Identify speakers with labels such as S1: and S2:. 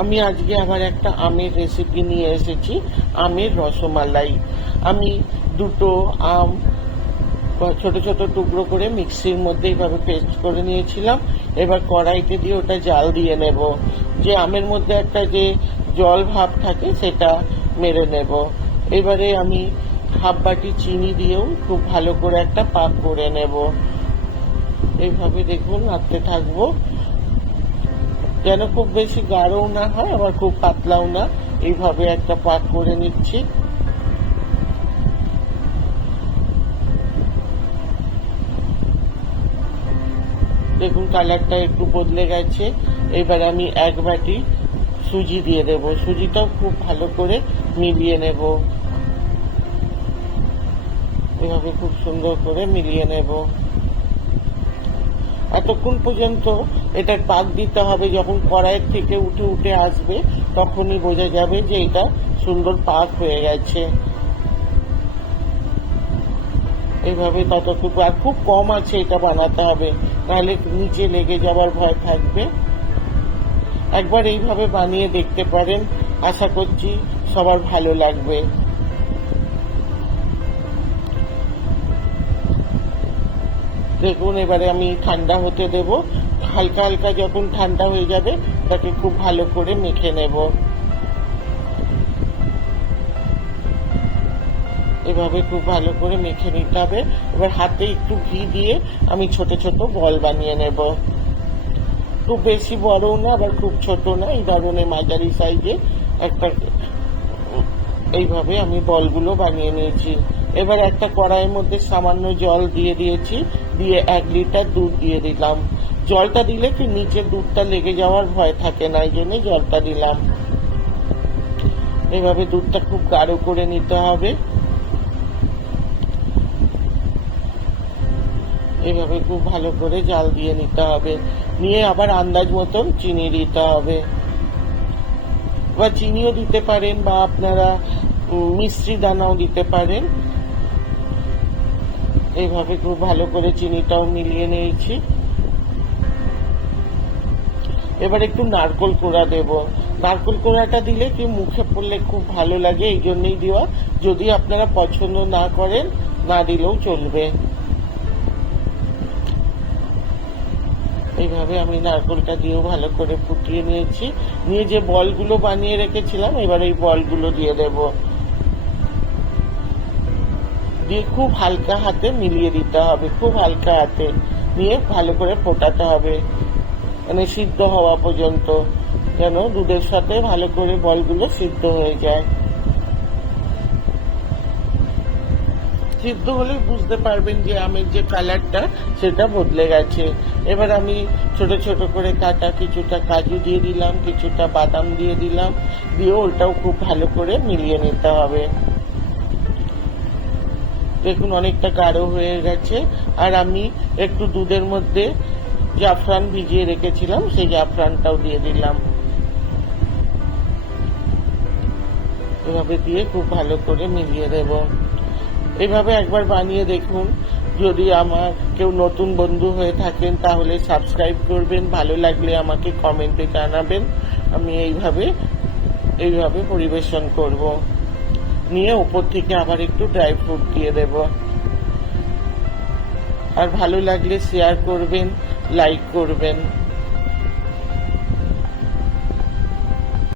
S1: আমি আজকে আবার একটা আমের রেসিপি নিয়ে এসেছি, আমের রসমালাই। আমি দুটো আম ছোট ছোট টুকরো করে মিক্সির মধ্যে এইভাবে পেস্ট করে নিয়েছিলাম। এবার কড়াইতে দিয়ে ওটা জাল দিয়ে নেব। যে আমের মধ্যে একটা যে জল ভাব থাকে সেটা মেরে নেব। এবারে আমি হাফ বাটি চিনি দিয়েও খুব ভালো করে একটা পাক করে নেব। এইভাবে দেখুন নাড়তে থাকব। যেন খুব বেশি গাঢ়ও না হয়, আবার খুব পাতলাও না। এইভাবে একটা পাক করে নিচ্ছি। দেখুন, কালারটা একটু বদলে গেছে। এবার আমি এক বাটি সুজি দিয়ে দেব। সুজিটাও খুব ভালো করে মিলিয়ে নেব। এভাবে খুব সুন্দর করে মিলিয়ে নেব। এতক্ষণ পর্যন্ত এটা পাক দিতে হবে, যখন কড়াইয়ের থেকে উঠে উঠে আসবে, তখনই বোঝা যাবে যে এটা সুন্দর পাক হয়ে গেছে। এইভাবে ততটুকু, আর খুব কম আছে এটা বানাতে হবে, নাহলে নিচে লেগে যাওয়ার ভয় থাকবে। একবার এইভাবে বানিয়ে দেখতে পারেন, আশা করছি সবার ভালো লাগবে। দেখুন, এবারে আমি ঠান্ডা হতে দেব। হালকা হালকা যখন ঠান্ডা হয়ে যাবে, তাকে খুব ভালো করে মেখে নেব। এভাবে খুব ভালো করে মেখে নিতে হবে। এবার হাতে একটু ঘি দিয়ে আমি ছোট ছোট বল বানিয়ে নেব। খুব বেশি বড়ও না, আবার খুব ছোট না, এই ধরনের মাঝারি সাইজে একটা এইভাবে আমি বলগুলো বানিয়ে নিয়েছি। এবার একটা কড়াইয়ের মধ্যে সামান্য জল দিয়ে দিয়েছি, দিয়ে এক লিটার দুধ দিয়ে দিলাম। জলটা দিলে কি নিচে দুধটা লেগে যাওয়ার ভয় থাকে না, এই জন্য জলটা দিলাম। এভাবে দুধটা খুব গাঢ় করে নিতে হবে। এভাবে খুব ভালো করে জাল দিয়ে নিতে হবে। নিয়ে আবার আন্দাজ মতন চিনি দিতে হবে। বা চিনিও দিতে পারেন বা আপনারা মিশ্রি দানাও দিতে পারেন। এইভাবে খুব ভালো করে চিনিটাও মিলিয়ে নিয়েছি। এবার একটু নারকোল কোড়া দেব। নারকোল কোড়াটা দিলে কি মুখে পড়লে খুব ভালো লাগে, এই জন্যই দেওয়া। যদি আপনারা পছন্দ না করেন, না দিলেও চলবে। এইভাবে আমি নারকোলটা দিয়েও ভালো করে ফুটিয়ে নিয়েছি। নিয়ে যে বলগুলো বানিয়ে রেখেছিলাম, এবার এই বলগুলো দিয়ে দেব। দিয়ে খুব হালকা হাতে মিলিয়ে দিতে হবে, খুব হালকা হাতে। নিয়ে ভালো করে ফোটাতে হবে মানে সিদ্ধ হওয়া পর্যন্ত, যেন দুধের সাথে ভালো করে বলগুলো সিদ্ধ হয়ে যায়। সিদ্ধ হলে বুঝতে পারবেন যে আমের যে কালারটা, সেটা বদলে গেছে। এবার আমি ছোট ছোট করে কাটা কিছুটা কাজু দিয়ে দিলাম, কিছুটা বাদাম দিয়ে দিলাম, দিয়ে ওটাও খুব ভালো করে মিলিয়ে নিতে হবে। দেখুন, অনেকটা গাঢ় হয়ে গেছে। আর আমি একটু দুধের মধ্যে জাফরান ভিজিয়ে রেখেছিলাম, সেই জাফরানটাও দিয়ে দিলাম। এভাবে দিয়ে খুব ভালো করে মিলিয়ে দেব। এভাবে একবার বানিয়ে দেখুন। যদি আমার কেউ নতুন বন্ধু হয়ে থাকেন, তাহলে সাবস্ক্রাইব করবেন। ভালো লাগলে আমাকে কমেন্টে জানাবেন। আমি এইভাবে এইভাবে পরিবেশন করব। নিয়ে উপর থেকে আবার একটু ড্রাই ফ্রুট দিয়ে দেব। আর ভালো লাগলে শেয়ার করবেন লাইক করবেন।